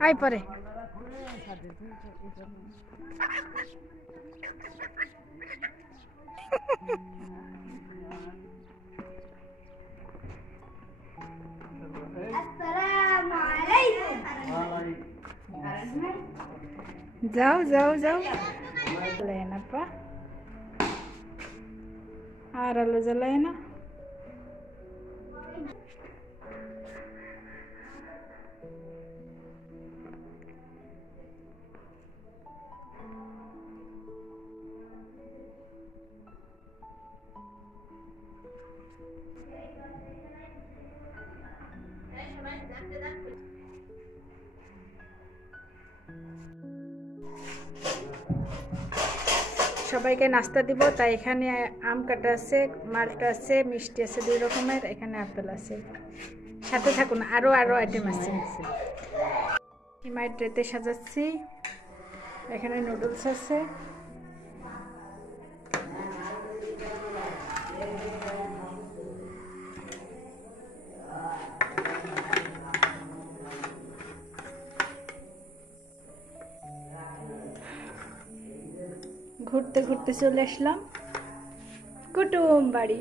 I পরে যাও যাও যাও লেনা পা আর আলো জ্বালায় না সবাইকে নাস্তা দিব তাই এখানে আম কাটা আছে মালটা আছে মিষ্টি আছে দুই রকমের এখানে আপেল আছে সাথে থাকুন আরো আইটেম আছে হিমাই ট্রেতে সাজাচ্ছি এখানে নুডলস আছে ঘুরতে ঘুরতে চলে আসলাম কুটুম বাড়ি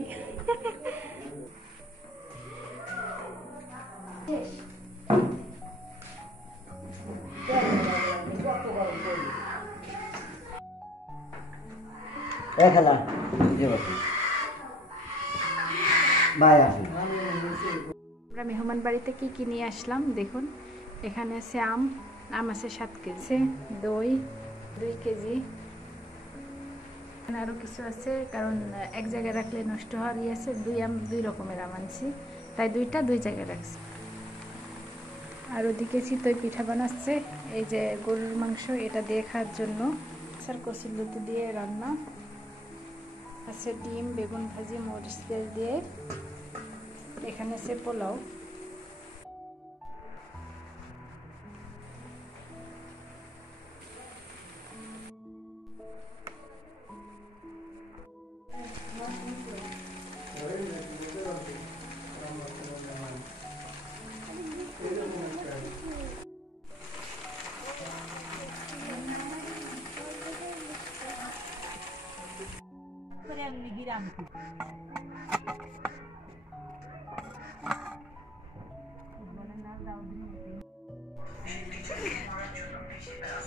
আমরা মেহমান বাড়িতে কি নিয়ে আসলাম দেখুন এখানে আছে আম আছে 7 কেজি দই 2 কেজি আরো কিছু আছে কারণ এক জায়গায় রাখলে নষ্ট হওয়ার আছে দুই রকমের আম আনছি তাই দুই জায়গায় রাখছি আর ওদিকে চিতই পিঠা বানাচ্ছে এই যে গরুর মাংস এটা দিয়ে খাওয়ার জন্য স্যার কচুর লতি দিয়ে রান্না আছে ডিম বেগুন ভাজি মরিচ তেল দিয়ে এখানে আছে পোলাও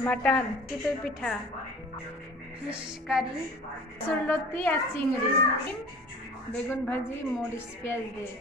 मटन चितई पिठा फिश কারি সুরলতি আর চিংড়ি বেগুন ভাজি মরিচ পেঁয়াজ দিয়ে